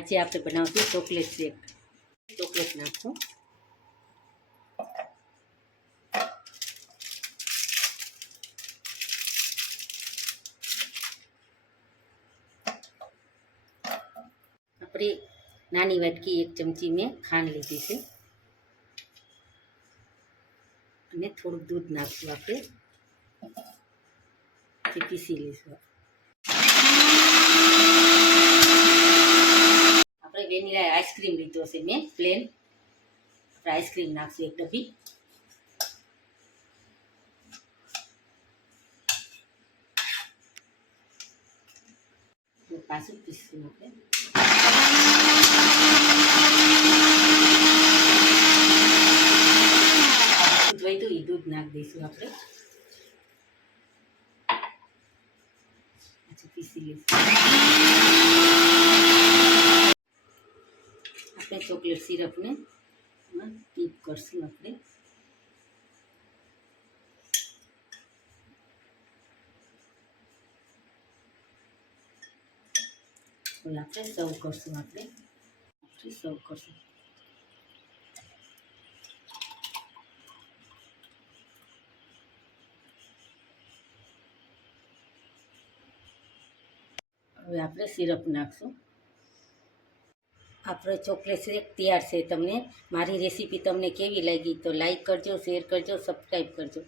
આજે આપણે બનાવશું ચોકલેટ શેક. ચોકલેટ નાખશું. આપણી નાની વાટકી 1 ચમચી મેં ખાંડ લીધી છે અને થોડુંક દૂધ નાખશું આપણે, પછી પીસી લઈશું. આપણે વેનીલા આઈસ્ક્રીમ લીધો છે મેં પ્લેન. આપણે આઈસ્ક્રીમ નાખશું 1 ડબ્બી. પાછું પીસશું આપણે. દૂધ એ દૂધ નાખી દઈશું આપણે. પછી પીસી લઈશું. આપણે ચોકલેટ સિરપને ડીપ કરશું આપણે. આપણે સર્વ કરશું. આપણે સર્વ કરશું. હવે આપણે સિરપ નાખશું. આપણે ચોકલેટ શેક તૈયાર છે. મારી રેસીપી તમને કેવી લાગી તો લાઈક કરજો, શેર કરજો, સબસ્ક્રાઈબ કરજો.